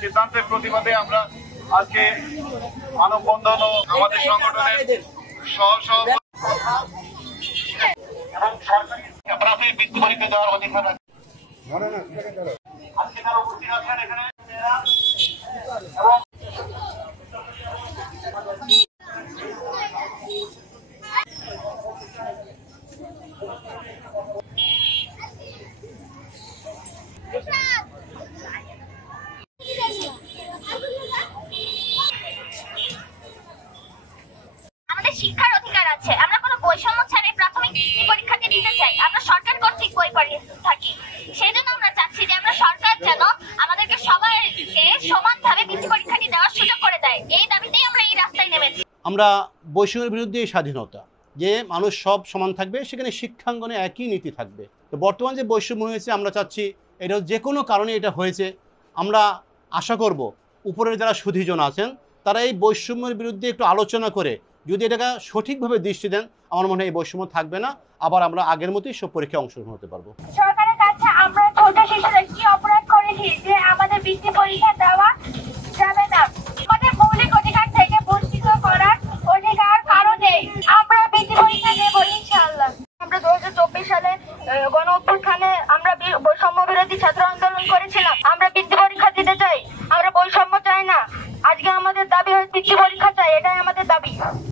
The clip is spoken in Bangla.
সিদ্ধান্তের প্রতিবাদে আমরা আজকে মানববন্ধন ও আমাদের সংগঠনের এবং সরকারি প্রাথমিক বৃত্তি পরীক্ষা দেওয়ার অধিকার আছে। আজকে তারা উপস্থিত আছেন এখানে এবং আমাদের শিক্ষার অধিকার আছে। আমরা কোনো বৈষম্য ছাড়াই প্রাথমিক পরীক্ষাটি দিতে চাই। আমরা সরকার কর্তৃক বই পড়িয়ে থাকি, সেই জন্য আমরা চাচ্ছি যে আমরা সরকার যেন আমাদেরকে সবাইকে সমানভাবে বৃত্তি পরীক্ষাটি দেওয়ার সুযোগ করে দেয়। এই দাবিতেই আমরা এই রাস্তায় নেমেছি। আমরা বৈষম্যের বিরুদ্ধে স্বাধীনতা, যে মানুষ সব সমান থাকবে, সেখানে শিক্ষাঙ্গনে একই নীতি থাকবে। তো বর্তমান যে বৈষম্য হয়েছে, আমরা চাচ্ছি এটা যে কোনো কারণে এটা হয়েছে, আমরা আশা করব উপরের যারা সুধীজন আছেন তারা এই বৈষম্যের বিরুদ্ধে একটু আলোচনা করে যদি এটাকে সঠিকভাবে দৃষ্টি দেন, আমার মনে হয় এই বৈষম্য থাকবে না, আবার আমরা আগের মতোই সব পরীক্ষায় অংশগ্রহণ হতে পারবো। সরকারের কাছে আমরা ছোট শিশুরা কি অপরাধ করেছি যে আমাদের বৃত্তি পরীক্ষা দেওয়া যাবে না?